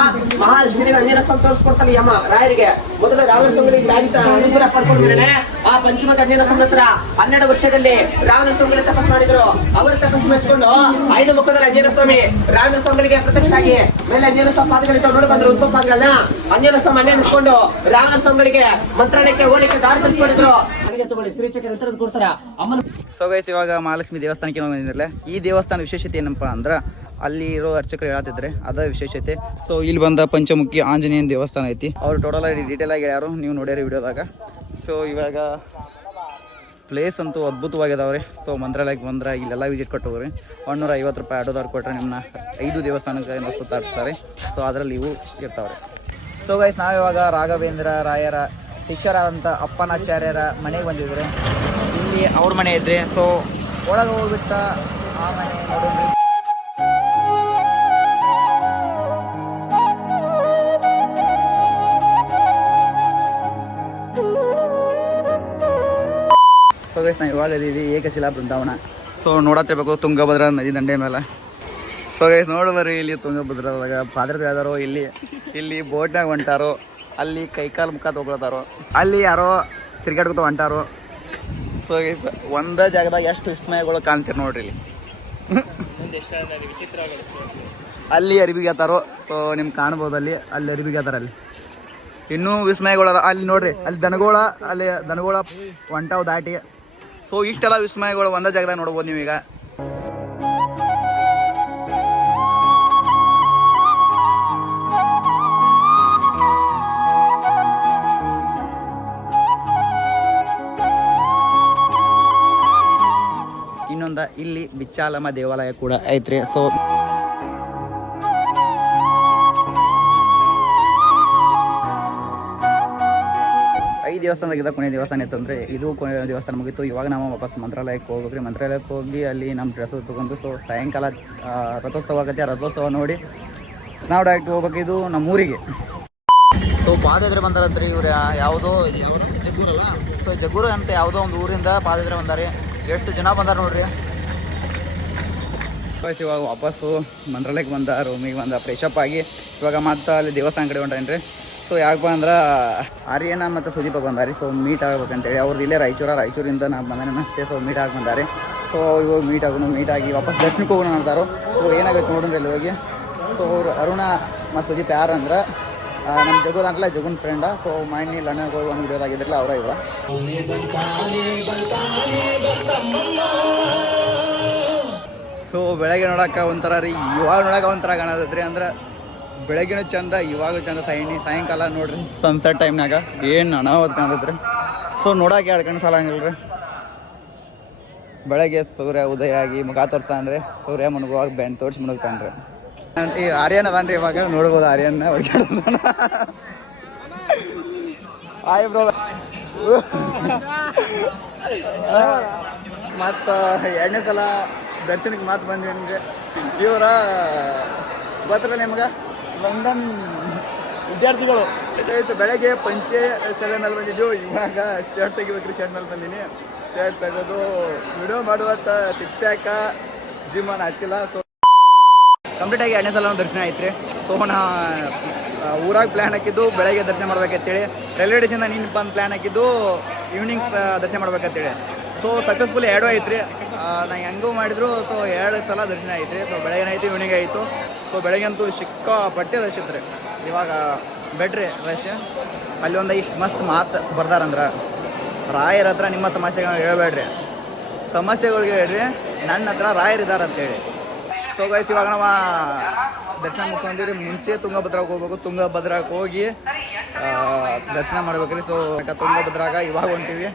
ಮಹಾಲಕ್ಷ್ಮಿ ದೇವಿ ಅಂಜನ ಸ್ವಾಮಿ ತೋರಿಸ್ಕೊಡ್ತಾನೆ ಯಮ ರಾಯರಿಗೆ. ಮೊದಲು ರಾಮದರ್ಶನಗಳಿಗೆ ಅನುಗ್ರಹ ಪಡ್ಕೊಂಡಿದ್ದಾನೆ. ಆ ಪಂಚಮುಖಿ ಅಂಜನ ಸ್ವಾಮಿ ಹತ್ರ 12 ವರ್ಷದಲ್ಲಿ ರಾಮದರ್ಶನಗಳಿಗೆ ತಪಸ್ ಮಾಡಿದ್ರು. ಅವರು ತಪಸ್ ಮೆಚ್ಕೊಂಡು 5 ಮುಖದಲ್ಲಿ ಅಂಜನ ಸ್ವಾಮಿ ರಾಮದರ್ಶನಗಳಿಗೆ ಪ್ರತ್ಯಕ್ಷ ಆಗಿ ಮೇಲೆ ಅಂಜನ ಸ್ವಾಮಿ ಪಾದಗಳಿಂದ ನೋಡಿ ಬಂದ್ರು. ಉತ್ತಮ ಪಾದಗಳನ್ನ ಅಂಜನ ಸ್ವಾಮಿ ಅಲ್ಲೇ ನಿಂತ್ಕೊಂಡು ರಾಮನ ಸ್ವಾಮಿಗಳಿಗೆ ಮಂತ್ರಾಲಯಕ್ಕೆ ಹೋಗ್ಲಿಕ್ಕೆ ದಾರಿ ತರಿಸ್ಕೊಂಡಿದ್ರು. ನನಗೆ ತಗೊಳ್ಳಿ ಶ್ರೀಚಕ್ರ ಉತ್ತರ ಕೊಡ್ತಾರ ಅಮ್ಮನ. ಸೊ ಗೈಸ್, ಇವಾಗ ಮಹಾಲಕ್ಷ್ಮಿ ದೇವಸ್ಥಾನಕ್ಕೆ ನಾವು ಬಂದಿರಲ್ಲ. ಈ ದೇವಸ್ಥಾನ ವಿಶೇಷತೆ ಏನಪ್ಪ ಅಂದ್ರೆ, ಅಲ್ಲಿ ಇರೋ ಅರ್ಚಕರು ಹೇಳತ್ತಿದ್ರೆ ಅದ ವಿಶೇಷತೆ. ಸೊ ಇಲ್ಲಿ ಬಂದ ಪಂಚಮುಖಿ ಆಂಜನೇಯನ ದೇವಸ್ಥಾನ ಐತಿ. ಅವ್ರು ಟೋಟಲ್ ಆಗಿ ಡೀಟೇಲ್ ಆಗಿ ಹೇಳ್ಯಾರು, ನೀವು ನೋಡ್ಯಾರ ವಿಡಿಯೋದಾಗ. ಸೊ ಇವಾಗ ಪ್ಲೇಸ್ ಅಂತೂ ಅದ್ಭುತವಾಗಿದಾವ್ರಿ. ಸೊ ಮಂತ್ರಾಲಯಕ್ಕೆ ಬಂದ್ರೆ ಇಲ್ಲೆಲ್ಲ ವಿಸಿಟ್ ಕೊಟ್ಟು ಹೋಗ್ರಿ. 150 ರೂಪಾಯಿ ಆಟೋದವ್ರು ಕೊಟ್ಟರೆ ನಿಮ್ಮನ್ನ 5 ದೇವಸ್ಥಾನಕ್ಕೆ ಸುತ್ತಾಡಿಸ್ತಾರೆ. ಸೊ ಅದರಲ್ಲಿ ಇವು ಇರ್ತಾವ್ರಿ. ಸೊ ಗೈಸ್, ನಾವಿವಾಗ ರಾಘವೇಂದ್ರ ರಾಯರ ಶಿಷ್ಯರಾದಂಥ ಅಪ್ಪನಾಚಾರ್ಯರ ಮನೆಗೆ ಬಂದಿದ್ರೆ, ಇಲ್ಲಿ ಅವ್ರ ಮನೆ ಇದ್ರಿ. ಸೊ ಒಳಗೆ ಹೋಗ್ಬಿಟ್ಟ ಆ ಮನೆ ನೋಡಿದ್ರಿ. ಸೊ ಗೈಸ್, ನಾವು ಇವಾಗ ಇದೀವಿ ಏಕಶಿಲಾ ಬೃಂದಾವನ. ಸೊ ನೋಡತ್ತಿರ್ಬೇಕು ತುಂಗಭದ್ರಾ ನದಿ ದಂಡೆ ಮೇಲೆ. ಸೊ ಗೈಸ್ ನೋಡ್ಬರ್ರಿ, ಇಲ್ಲಿ ತುಂಗಭದ್ರದಾಗ ಪಾದರತೆ ಯಾವ್ದಾರೋ, ಇಲ್ಲಿ ಬೋಟ್ನಾಗ ಹೊಂಟಾರೋ, ಅಲ್ಲಿ ಕೈಕಾಲು ಮುಖ ತೊಗೊಳತಾರೋ, ಅಲ್ಲಿ ಯಾರೋ ಕ್ರಿಕೆಟ್ ಹೊಂಟಾರೋ. ಸೊ ಗೈಸ್, ಒಂದೇ ಜಾಗದಾಗ ಎಷ್ಟು ವಿಸ್ಮಯಗಳು ಕಾಣ್ತೀರಿ ನೋಡ್ರಿ. ಇಲ್ಲಿ ಅಲ್ಲಿ ಅರಿಬಿಗೆ ಆತಾರೋ. ಸೊ ನಿಮ್ಗೆ ಕಾಣ್ಬೋದು, ಅಲ್ಲಿ ಅರಿಬಿಗೆ ಆತಾರ. ಅಲ್ಲಿ ಇನ್ನೂ ವಿಸ್ಮಯಗಳು ಅಲ್ಲಿ ನೋಡ್ರಿ. ಅಲ್ಲಿ ದನಗೋಳ ಹೊಂಟಾವ್ ದಾಟಿ. ಸೊ ಇಷ್ಟೆಲ್ಲ ವಿಸ್ಮಯಗಳು ಒಂದೇ ಜಾಗದಾಗ ನೋಡ್ಬೋದು ನೀವೀಗ. ಇನ್ನೊಂದ ಇಲ್ಲಿ ಬಿಚ್ಚಾಲಮ್ಮ ದೇವಾಲಯ ಕೂಡ ಐತ್ರಿ. ಸೊ ಈ ದೇವಸ್ಥಾನದಾಗಿದ್ದ ಕೊನೆಯ ದೇವಸ್ಥಾನ ಇತ್ತಂದರೆ ಇದು ಕೊನೆಯ ದೇವಸ್ಥಾನ ಮುಗಿತು. ಇವಾಗ ನಾವು ವಾಪಸ್ ಮಂತ್ರಾಲಯಕ್ಕೆ ಹೋಗ್ಬೇಕ್ರಿ. ಮಂತ್ರಾಲಯಕ್ಕೆ ಹೋಗಿ ಅಲ್ಲಿ ನಮ್ಮ ಡ್ರೆಸ್ ತೊಗೊಂಡು, ಸೊ ಸಾಯಂಕಾಲ ರಥೋತ್ಸವ ಆಗುತ್ತೆ. ಆ ರಥೋತ್ಸವ ನೋಡಿ ನಾವು ಡೈರೆಕ್ಟ್ ಹೋಗ್ಬೇಕು ಇದು ನಮ್ಮೂರಿಗೆ. ಸೊ ಪಾದಯಾತ್ರೆ ಬಂದಾರತ್ರಿ ಇವ್ರು. ಯಾವುದೋ ಜಗ್ಗೂರಲ್ಲ. ಸೊ ಜಗ್ಗೂರು ಅಂತ ಯಾವುದೋ ಒಂದು ಊರಿಂದ ಪಾದಯಾತ್ರೆ ಬಂದಾರೆ. ಎಷ್ಟು ಜನ ಬಂದಾರ ನೋಡ್ರಿ. ಇವಾಗ ವಾಪಸ್ಸು ಮಂತ್ರಾಲಯಕ್ಕೆ ಬಂದ, ರೂಮಿಗೆ ಬಂದ, ಫ್ರೆಶಪ್ ಆಗಿ ಇವಾಗ ಮತ್ತೆ ಅಲ್ಲಿ ದೇವಸ್ಥಾನ ಕಡೆ ಹೊಂಟೇನ್ರಿ. ಸೊ ಯಾಕಪ್ಪ ಅಂದ್ರೆ ಆರ್ಯನ ಮತ್ತು ಸುದೀಪ ಬಂದಾರಿ. ಸೊ ಮೀಟ್ ಆಗ್ಬೇಕಂತೇಳಿ ಅವ್ರದ್ದು ಇಲ್ಲೇ ರಾಯಚೂರಿಂದ ನಾವು ಬಂದ ಅಷ್ಟೇ. ಸೊ ಮೀಟ್ ಆಗಿ ಬಂದಾರೆ. ಸೊ ಇವಾಗ ಮೀಟ್ ಆಗಿ ವಾಪಸ್ ದರ್ಶನಕ್ಕೆ ಹೋಗೋಣ ಅಂತಾರೋ. ಸೊ ಏನಾಗುತ್ತೆ ನೋಡ್ರಿ ಅಲ್ಲಿ ಹೋಗಿ. ಸೊ ಅವ್ರು ಅರುಣ ಮತ್ತು ಸುದೀಪ್ ಯಾರು ಅಂದ್ರೆ ನಮ್ಮ ಜಗೂದ್ ಅಂತಲ್ಲ, ಜಗುನ್ ಫ್ರೆಂಡ. ಸೊ ಮೈಂಡ್ ಲಂಡನ್ಗೆ ಹೋಗಿ ಒಂದು ವಿಡಿಯೋದಾಗಿದ್ರಲ್ಲ ಅವರ ಇವ. ಸೊ ಬೆಳಗ್ಗೆ ನೋಡೋಕೆ ಒಂಥರ ರೀ, ಇವಾಗ ನೋಡೋಕೆ ಒಂಥರ ಕಾಣತೈತ್ರಿ. ಅಂದ್ರೆ ಬೆಳಗ್ಗೆನೂ ಚಂದ, ಇವಾಗ ಚಂದ. ಸಾಯಂಕಾಲ ನೋಡ್ರಿ ಸನ್ಸೆಟ್ ಟೈಮ್ನಾಗ ಏನು ಅನಾಹುತ ಕಾಣತೈತ್ರಿ. ಸೊ ನೋಡೋಕೆ 2 ಕಣ್ಣು ಸಾಲಂಗಿಲ್ಲ ರೀ. ಬೆಳಗ್ಗೆ ಸೂರ್ಯ ಉದಯ ಆಗಿ ಮುಖ ತೋರ್ತಾನ್ರಿ, ಸೂರ್ಯ ಮುಳುಗುವಾಗ ಬೆಣ್ಣೆ ತೋರಿಸಿ ಮುಳುಗ್ತಾನ್ರಿ. ಈ ಆರ್ಯನ್ ಅದಾನ್ರಿ, ಇವಾಗ ನೋಡ್ಬೋದು ಆರ್ಯನ್ನ ಹೊಡ್ಯಾಡ. ಆಯ್ ಬ್ರೋ. ಮತ್ತು 2ನೇ ಸಲ ದರ್ಶನಕ್ಕೆ ಮಾತು ಬಂದ್ರಿ. ಇವರ ಗೊತ್ತಲ್ಲ ನಿಮ್ಗೆ, ಲಂಡನ್ ವಿದ್ಯಾರ್ಥಿಗಳು. ಬೆಳಗ್ಗೆ ಪಂಚೆ ಶಾಲೆ ಮೇಲೆ ಬಂದಿದ್ದೆವು. ಇವಾಗ ಶರ್ಟ್ ತೆಗಿಬೇಕ್ರಿ, ಶರ್ಟ್ ಮೇಲೆ ಬಂದೀನಿ. ಶರ್ಟ್ ತೆಗೆದು ವಿಡಿಯೋ ಮಾಡುವತ್ತ 6 ಪ್ಯಾಕ ಜಿಮ್ ಹಚ್ಚಿಲ್ಲ. ಸೊ ಕಂಪ್ಲೀಟಾಗಿ 2ನೇ ಸಲ ದರ್ಶನ ಐತ್ರಿ. ಸೊ ನಾ ಊರಾಗ ಪ್ಲ್ಯಾನ್ ಹಾಕಿದ್ದು ಬೆಳಗ್ಗೆ ದರ್ಶನ ಮಾಡ್ಬೇಕಂತೇಳಿ. ರೈಲ್ವೆ ಸ್ಟೇಷನ್ದಾಗ ನೀನು ಬಂದು ಪ್ಲ್ಯಾನ್ ಹಾಕಿದ್ದು ಈವ್ನಿಂಗ್ ದರ್ಶನ ಮಾಡ್ಬೇಕಂತೇಳಿ. ಸೊ ಸಕ್ಸಸ್ಫುಲ್ 2 ಐತ್ರಿ. ನಾ ಹೆಂಗೂ ಮಾಡಿದ್ರು ಸೊ 2 ಸಲ ದರ್ಶನ ಐತ್ರಿ. ಸೊ ಬೆಳಗ್ಗೆ ಆಯಿತು, ಈವ್ನಿಂಗ್ ಆಯಿತು. ಸೊ ಬೆಳಗ್ಗೆಂತೂ ಸಿಕ್ಕಾಪಟ್ಟೆ ರಶ್ ಇತ್ತು ರೀ. ಇವಾಗ ಬೆಟ್ರಿ ರಶ್. ಅಲ್ಲಿ ಒಂದು ಇಷ್ಟು ಮಸ್ತ್ ಮಾತು ಬರ್ದಾರಂದ್ರೆ, ರಾಯರ ಹತ್ರ ನಿಮ್ಮ ಸಮಸ್ಯೆಗಳನ್ನ ಹೇಳ್ಬೇಡ್ರಿ, ಸಮಸ್ಯೆಗಳಿಗೆ ಹೇಳ್ರಿ, ನನ್ನ ಹತ್ರ ರಾಯರಿದ್ದಾರೆ ಅಂತೇಳಿ. ಸೊ ಗೈಸ್, ಇವಾಗ ನಾವು ದರ್ಶನ ಮುಗಿಸ್ಕೊಂಡಿರಿ. ಮುಂಚೆ ತುಂಗಭದ್ರಾಗೆ ಹೋಗ್ಬೇಕು. ತುಂಗಭದ್ರಾಗೆ ಹೋಗಿ ದರ್ಶನ ಮಾಡ್ಬೇಕ್ರಿ. ಸೊ ತುಂಗಭದ್ರಾಗ ಇವಾಗ ಹೊಂಟೀವಿ.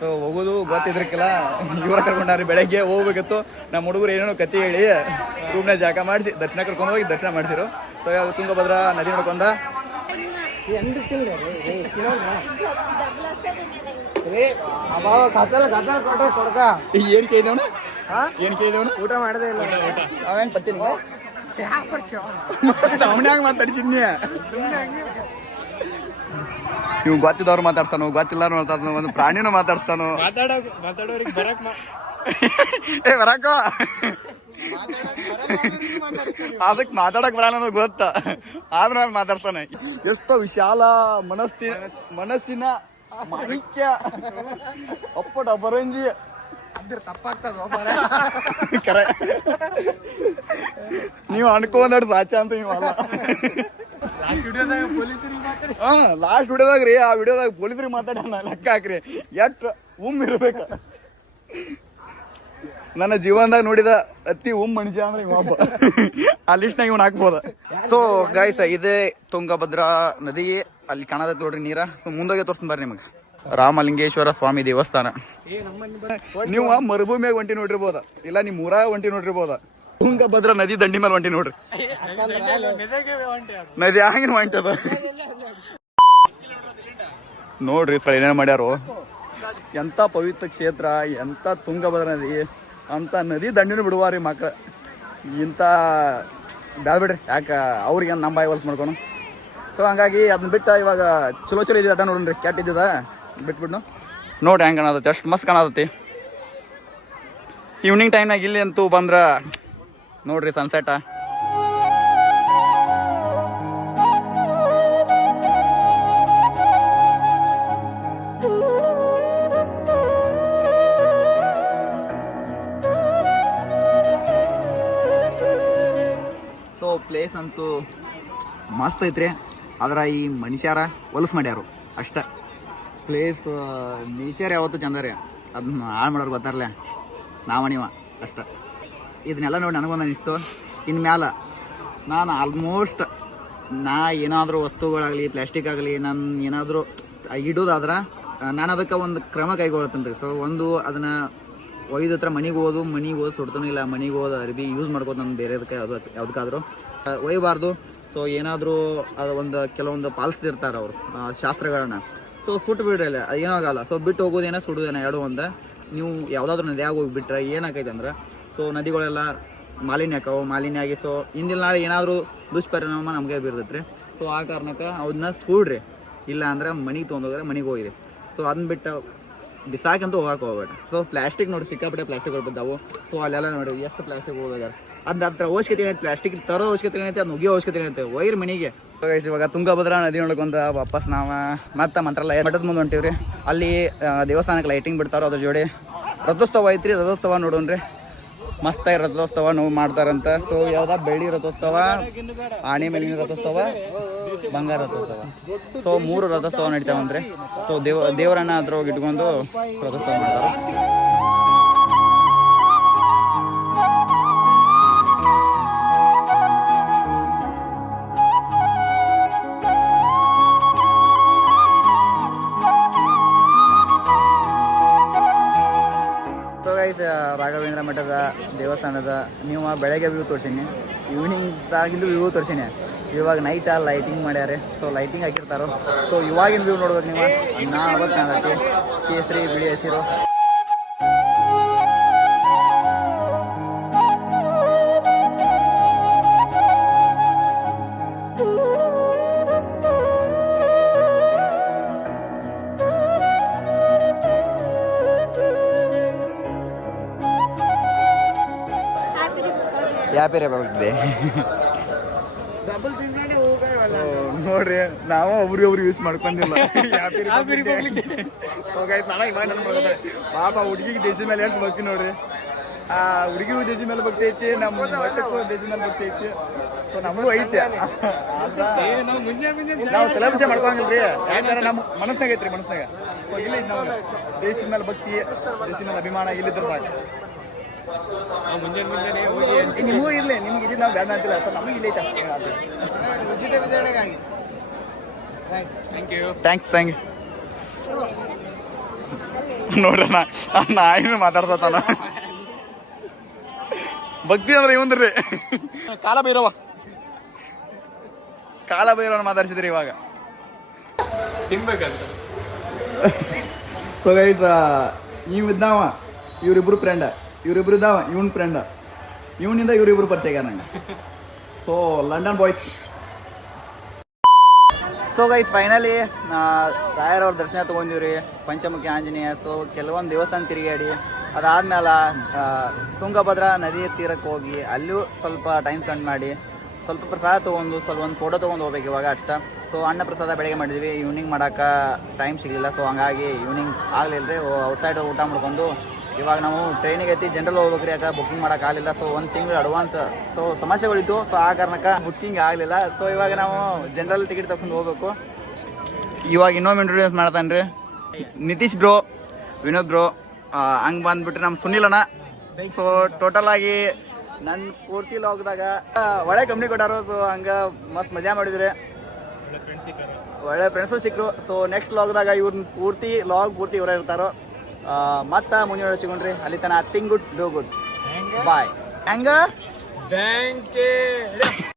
ಸೊ ಹೋಗೋದು ಗೊತ್ತಿದ್ರಕ್ಕಿಲ್ಲ, ಇವ್ರ ಕರ್ಕೊಂಡ್ರಿ. ಬೆಳಗ್ಗೆ ಹೋಗ್ಬೇಕಿತ್ತು. ನಮ್ಮ ಹುಡುಗರು ಏನೇನೋ ಕತೆ ಹೇಳಿ ರೂಮ್ನ ಜಾಗ ಮಾಡಿಸಿ ದರ್ಶನ ಕರ್ಕೊಂಡು ಹೋಗಿ ದರ್ಶನ ಮಾಡಿಸಿರು. ಸೊ ಯಾವುದು ತುಂಗಭದ್ರಾ ನದಿ ನೋಡ್ಕೊಂಡ ಏನ್ ಕೇಳಿದವನ ಊಟ ಮಾಡದೇ ಇಲ್ಲ. ಅವೇನ್ ಬರ್ತೀನಿ ಅವನ್ಯಾಗ ಮಾತಾಡ್ಸಿದ್ನಿ. ಇವ್ ಗೊತ್ತಿದ್ದವ್ರು ಮಾತಾಡ್ತಾನು, ಗೊತ್ತಿಲ್ಲಾರು ಮಾತಾಡ್ತಾನು, ಒಂದು ಪ್ರಾಣಿನೂ ಮಾತಾಡ್ತಾನು. ಮಾತಾಡೋರಿಗೆ ಬರಕ್ ಏ ಬರಾಕೋ ಅದಕ್ಕೆ ಮಾತಾಡಕ್ ಬರಲ್ಲ ಅನ್ನೋದು ಗೊತ್ತ, ಆದ್ರೆ ನಾನು ಮಾತಾಡ್ತಾನೆ. ಎಷ್ಟೋ ವಿಶಾಲ ಮನಸ್ಸಿನ ಮಾಣಿಕ್ಯ ಅಪ್ಪಟ ಬರಂಜಿ ತಪ್ಪಾಗ್ತದ. ಕರೆ ನೀವು ಅನ್ಕೊಂಡ್ ಸಾಚ ಅಂತ ನೀವಲ್ಲ. ಲಾಸ್ಟ್ ವಿಡಿಯೋದಾಗ ರೀ, ಆ ವಿಡಿಯೋದಾಗ ಪೊಲೀಸರಿಗೆ ಮಾತಾಡ ಲೆಕ್ಕ ಹಾಕ್ರಿ. ಎಷ್ಟು ಇರ್ಬೇಕ. ನನ್ನ ಜೀವನದಾಗ ನೋಡಿದ ಅತಿ ಮನುಷ್ಯ ಅಂದ್ರೆ ಇವೊಬ್ಬ. ಆ ಲಿಸ್ಟ್ನಾಗ ಇವ್ನು ಹಾಕ್ಬೋದ. ಸೊ ಗೈಸ್, ಇದೇ ತುಂಗಭದ್ರಾ ನದಿ. ಅಲ್ಲಿ ಕಾಣದೈತೆ ನೋಡ್ರಿ ನೀರ. ಸೊ ಮುಂದೋಗಿ ತೋರಿಸ್ತೀನಿ ಬರ್ರಿ ನಿಮಗೆ. ರಾಮಲಿಂಗೇಶ್ವರ ಸ್ವಾಮಿ ದೇವಸ್ಥಾನ. ನೀವು ಮರುಭೂಮಿಯಾಗ ಒಂಟಿ ನೋಡಿರ್ಬೋದ, ಇಲ್ಲ ನಿಮ್ಮ ಊರಾಗ ಒಂಟಿ ನೋಡಿರ್ಬೋದ. ತುಂಗಭದ್ರಾ ನದಿ ದಂಡಿ ಮೇಲೆ ಒಂಟಿ ನೋಡ್ರಿ. ನದಿ ಹಂಗೆ ಹೊಂಟದ ನೋಡ್ರಿ. ಸರ್ ಏನೇನು ಮಾಡ್ಯಾರು, ಎಂಥ ಪವಿತ್ರ ಕ್ಷೇತ್ರ, ಎಂಥ ತುಂಗಭದ್ರಾ ನದಿ ಅಂತ ನದಿ ದಂಡಿನೂ ಬಿಡುವಾರಿ ಮಕ್ಳು. ಇಂಥ ಬ್ಯಾಡ ಬಿಡ್ರಿ, ಯಾಕೆ ಅವ್ರಿಗೆ ನಮ್ಮ ಬಾಯಿ ಹೊಲ್ಸ್ ಮಾಡ್ಕೊನು. ಸೊ ಹಂಗಾಗಿ ಅದನ್ನ ಬಿಟ್ಟು ಇವಾಗ ಚಲೋ ಇದ್ದ ಅಡ್ಡ ನೋಡ್ರಿ, ಕೆಟ್ಟ ಇದ್ದದ ಬಿಟ್ಬಿಟ್ಟು ನೋಡ್ರಿ ಹೆಂಗೆ ಕಾಣತೈತಿ. ಅಷ್ಟು ಮಸ್ತ್ ಕಾಣತೈತಿ. ಈವ್ನಿಂಗ್ ಟೈಮ್ನಾಗ ಇಲ್ಲಿ ಅಂತೂ ಬಂದ್ರೆ ನೋಡ್ರಿ ಸನ್ಸೆಟ. ಸೊ ಪ್ಲೇಸ್ ಅಂತೂ ಮಸ್ತ್ ಐತ್ರಿ. ಆದ್ರೆ ಈ ಮನುಷ್ಯರ ಹೊಲಸು ಮಾಡ್ಯಾರು ಅಷ್ಟ. ಪ್ಲೇಸ್ ನೇಚರ್ ಯಾವತ್ತೂ ಚಂದ ರೀ, ಅದನ್ನ ಹಾಳು ಮಾಡೋರು ಗೊತ್ತಾರಲ್ಲ ನೀವ ಅಷ್ಟ. ಇದನ್ನೆಲ್ಲ ನೋಡಿ ನನಗೊಂದು ಅನಿಸ್ತು, ಇನ್ಮ್ಯಾಲ ನಾನು ಆಲ್ಮೋಸ್ಟ್ ಏನಾದರೂ ವಸ್ತುಗಳಾಗಲಿ, ಪ್ಲಾಸ್ಟಿಕ್ ಆಗಲಿ, ನಾನು ಏನಾದರೂ ಇಡೋದಾದ್ರೆ ನಾನು ಅದಕ್ಕೆ ಒಂದು ಕ್ರಮ ಕೈಗೊಳ್ತೀನಿ ರೀ. ಸೊ ಒಂದು ಅದನ್ನು ಒಯ್ದು ಹತ್ರ ಮನೆಗೆ ಹೋದು ಸುಡ್ತಾನೂ ಇಲ್ಲ, ಮನೆಗೆ ಹೋದ ಅರ್ಬಿ ಯೂಸ್ ಮಾಡ್ಕೋದು ನಾನು ಬೇರೆದಕ್ಕೆ ಯಾವುದಕ್ಕಾದರೂ ಒಯ್ಯಬಾರ್ದು. ಸೊ ಏನಾದರೂ ಅದು ಕೆಲವೊಂದು ಪಾಲಿಸ್ತಿರ್ತಾರೆ ಅವರು ಶಾಸ್ತ್ರಗಳನ್ನ. ಸೊ ಸುಟ್ಟು ಬಿಡ್ರಲ್ಲ, ಏನೂ ಆಗಲ್ಲ. ಸೊ ಬಿಟ್ಟು ಹೋಗೋದೇನೋ ಸುಡೋದೇನೋ ಎರಡು ಒಂದು. ನೀವು ಯಾವುದಾದ್ರೂ ನದಿಯಾಗ ಹೋಗಿಬಿಟ್ರೆ ಏನಾಕೈತೆ ಅಂದ್ರೆ, ಸೊ ನದಿಗಳೆಲ್ಲ ಮಾಲಿನ್ಯ ಆಕಾವು. ಮಾಲಿನ್ಯ ಆಗಿ ಸೊ ಇಂದಿನ ನಾಳೆ ಏನಾದರೂ ದುಷ್ಪರಿಣಾಮ ನಮಗೆ ಬೀರ್ತೈತೆ ರೀ. ಸೊ ಆ ಕಾರಣಕ್ಕೆ ಅವನ್ನ ಸುಡ್ರಿ, ಇಲ್ಲ ಅಂದ್ರೆ ಮನೆಗೆ ತೊಗೊಂಡೋಗ್ರೆ ಮನೆಗೆ ಹೋಗಿರಿ. ಸೊ ಅದನ್ನ ಬಿಟ್ಟು ಬಿಸಾಕಂತೂ ಹೋಗಕ್ಕೆ ಹೋಗ್ಬೇಡ. ಸೊ ಪ್ಲಾಸ್ಟಿಕ್ ನೋಡಿ, ಸಿಕ್ಕಾಪಟ್ಟೆ ಪ್ಲಾಸ್ಟಿಕ್ಗಳು ಬಿದ್ದಾವು. ಸೊ ಅಲ್ಲೆಲ್ಲ ನೋಡಿ ಎಷ್ಟು ಪ್ಲಾಸ್ಟಿಕ್ ಹೋಗ್ಯಾರ. ಅದು ಹತ್ರ ಅವಶ್ಯಕತೆ ಏನೈತೆ, ಪ್ಲಾಸ್ಟಿಕ್ ತರೋ ಅವಶ್ಯಕತೆ ಏನೈತೆ, ಅದು ಮುಗಿಯೋ ಅವಶ್ಯಕತೆ ಏನೈತೆ, ಒಯ್ರಿ ಮನೆಗೆ. ಇವಾಗ ತುಂಗಭದ್ರಾ ನದಿ ನೋಡ್ಕೊಂತ ವಾಪಸ್ ನಾವು ಮತ್ತೆ ಮಂತ್ರಾಲಯ ಮಠದ ಮುಂದೆ ಹೊಂಟೀವ್ರಿ. ಅಲ್ಲಿ ದೇವಸ್ಥಾನಕ್ಕೆ ಲೈಟಿಂಗ್ ಬಿಡ್ತಾರೋ, ಅದ್ರ ಜೋಡಿ ರಥೋತ್ಸವ ಐತ್ರಿ. ರಥೋತ್ಸವ ನೋಡೋಣ್ರಿ, ಮಸ್ತಾಗಿ ರಥೋತ್ಸವ ನೋವು ಮಾಡ್ತಾರಂತ. ಸೊ ಯಾವ್ದಾ ಬೆಳ್ಳಿ ರಥೋತ್ಸವ, ಆನೆ ಮೇಲಿನ ರಥೋತ್ಸವ, ಬಂಗಾರ ರಥೋತ್ಸವ. ಸೊ 3 ರಥೋತ್ಸವ ನಡೀತಾವಂದ್ರೆ. ಸೊ ದೇವರನ್ನ ಅದ್ರೊಳಗೆ ಇಟ್ಕೊಂಡು ರಥೋತ್ಸವ ಮಾಡ್ತಾರೆ. ರಾಘವೇಂದ್ರ ಮಠದ ದೇವಸ್ಥಾನದ ನೀವು ಬೆಳಗ್ಗೆ ವ್ಯೂ ತೋರಿಸೀನಿ, ಈವ್ನಿಂಗ್ದಾಗಿಂದು ವ್ಯೂ ತೋರಿಸೀನಿ. ಇವಾಗ ನೈಟ್ ಲೈಟಿಂಗ್ ಮಾಡ್ಯಾರೆ. ಸೊ ಲೈಟಿಂಗ್ ಹಾಕಿರ್ತಾರೋ. ಸೊ ಇವಾಗಿನ ವ್ಯೂ ನೋಡ್ಬೇಕು ನೀವು. ಅವತ್ತು ಕಾಣತ್ತೆ ಕೇಸರಿ ಬಿಳಿ ಹಸಿರು. ಯಾಪೇರೆ ಬಂದಿದೆ. ನೋಡ್ರಿ ನಾವು ಒಬ್ರಿಗೆ ಯೂಸ್ ಮಾಡ್ಕೊಂಡಿಲ್ಲ ಪಾಪ ಹುಡುಗಿಗೆ ದೇಶದ ಮೇಲೆ ಎಷ್ಟು ಭಕ್ತಿ ನೋಡ್ರಿ. ಆ ಹುಡುಗಿಗೂ ದೇಶದ ಮೇಲೆ ಭಕ್ತಿ ಐತಿ, ನಮ್ಮ ಮಟ್ಟಕ್ಕೂ ದೇಶದ ಮೇಲೆ ಭಕ್ತಿ ಐತಿ. ಸೊ ನಮಗೂ ಐತೆ, ನಾವು ಸೆಲೆಬ್ರೇಷನ್ ಮಾಡ್ಕೊಂಗಿಲ್ರಿ. ಯಾಕಂದ್ರೆ ನಮ್ಮ ಮನಸ್ನಾಗ ಐತ್ರಿ, ಮನಸ್ನಾಗ. ಸೊ ಇಲ್ಲ ನಾವು ದೇಶದ ಮೇಲೆ ಭಕ್ತಿ, ದೇಶದ ಮೇಲೆ ಅಭಿಮಾನ ಇಲ್ಲಿದ್ರೆ ಸಾಕು. ನಿಮಗೂ ಇರ್ಲಿ, ನಿಮ್ಗೆ ಇದ್ದು ನಾವು ಬೇಡ ಅಂತಿಲ್ಲ. ಸೊ ನಮಗೆ ಇಲ್ಲ ಐತೆ. ಥ್ಯಾಂಕ್ಸ್. ನೋಡ್ರಿ ನಾಯಿನೂ ಮಾತಾಡ್ಸತ್ತಾನ. ಭಕ್ತಿ ಅಂದ್ರೆ ಇವಂದ್ರಿ ಕಾಲ ಭೈರವನ ಮಾತಾಡ್ಸಿದ್ರಿ ಇವಾಗ. ತಿನ್ಬೇಕಂತ ಸೊ ಗೈಸ್, ಇದ್ದಾವ ಇವರಿಬ್ರು ಫ್ರೆಂಡ್, ಇವರಿಬ್ರು ಇದ್ದಾವ ಇವನ್ ಫ್ರೆಂಡ್, ಇವನಿಂದ ಇವರಿಬ್ರು ಪರಿಚಯ ಆಗ್ಯಾರ ನಂಗೆ. So London boys. So guys, finally ರಾಯರವ್ರ ದರ್ಶನ ತೊಗೊಂಡಿವ್ರಿ, ಪಂಚಮುಖಿ ಆಂಜನೇಯ. ಸೊ ಕೆಲವೊಂದು ದೇವಸ್ಥಾನ ತಿರುಗಾಡಿ ಅದಾದ್ಮೇಲೆ ತುಂಗಭದ್ರಾ ನದಿ ತೀರಕ್ಕೆ ಹೋಗಿ ಅಲ್ಲೂ ಸ್ವಲ್ಪ ಟೈಮ್ ಸ್ಪೆಂಡ್ ಮಾಡಿ ಸ್ವಲ್ಪ ಪ್ರಸಾದ ತೊಗೊಂಡು ಸ್ವಲ್ಪ ಒಂದು ಫೋಟೋ ತೊಗೊಂಡು ಹೋಗ್ಬೇಕು ಇವಾಗ ಅಷ್ಟೇ. ಸೊ ಅನ್ನ ಪ್ರಸಾದ ಬೆಳಗ್ಗೆ ಮಾಡಿದ್ವಿ, ಈವ್ನಿಂಗ್ ಮಾಡೋಕೆ ಟೈಮ್ ಸಿಗಲಿಲ್ಲ. ಸೊ ಹಂಗಾಗಿ ಈವ್ನಿಂಗ್ ಆಗಲಿಲ್ಲ ರೀ, ಔಟ್ಸೈಡ್ ಊಟ ಮಾಡ್ಕೊಂಡು ಇವಾಗ ನಾವು ಟ್ರೈನಿಗೆ ಐತಿ ಜನರಲ್ ಹೋಗ್ಬೇಕ್ರಿ. ಯಾಕೆ ಬುಕ್ಕಿಂಗ್ ಮಾಡೋಕ್ಕಾಗಲಿಲ್ಲ. ಸೊ 1 ತಿಂಗಳು ಅಡ್ವಾನ್ಸ್ ಸೊ ಸಮಸ್ಯೆಗಳಿದ್ದು. ಸೊ ಆ ಕಾರಣಕ್ಕೆ ಬುಕ್ಕಿಂಗ್ ಆಗಲಿಲ್ಲ. ಸೊ ಇವಾಗ ನಾವು ಜನರಲ್ ಟಿಕೆಟ್ ತಗೊಂಡು ಹೋಗ್ಬೇಕು. ಇವಾಗ ಇನ್ನೊಮ್ಮೆ ಇಂಟ್ರೊಡ್ಯೂಸ್ ಮಾಡ್ತಾನೆ ರೀ ನಿತೀಶ್ ಬ್ರೋ, ವಿನೋದ್ ಬ್ರೋ. ಹಂಗೆ ಬಂದ್ಬಿಟ್ರೆ ನಮ್ಮ ಸುನಿಲ್ ಅಣ್ಣ. ಸೊ ಟೋಟಲ್ ಆಗಿ ನನ್ನ ಪೂರ್ತಿ ಲಾಗ್ದಾಗ ಒಳ್ಳೆ ಕಂಪ್ನಿ ಕೊಟ್ಟಾರು. ಸೊ ಹಂಗೆ ಮಸ್ತ್ ಮಜಾ ಮಾಡಿದ್ರೆ, ಒಳ್ಳೆ ಫ್ರೆಂಡ್ಸು ಸಿಕ್ಕರು. ಸೊ ನೆಕ್ಸ್ಟ್ ಲಾಗ್ದಾಗ ಇವ್ರನ್ನ ಪೂರ್ತಿ ಇವರೇ ಇರ್ತಾರೋ. ಮತ್ತೆ ಮುಂದಿನ ಸಿಗೊಂಡ್ರಿ. ಅಲ್ಲಿ ತನ ಥಿಂಗ್ ಗುಡ್ ಡೂ ಗುಡ್ ಬಾಯ್. ಹೆಂಗ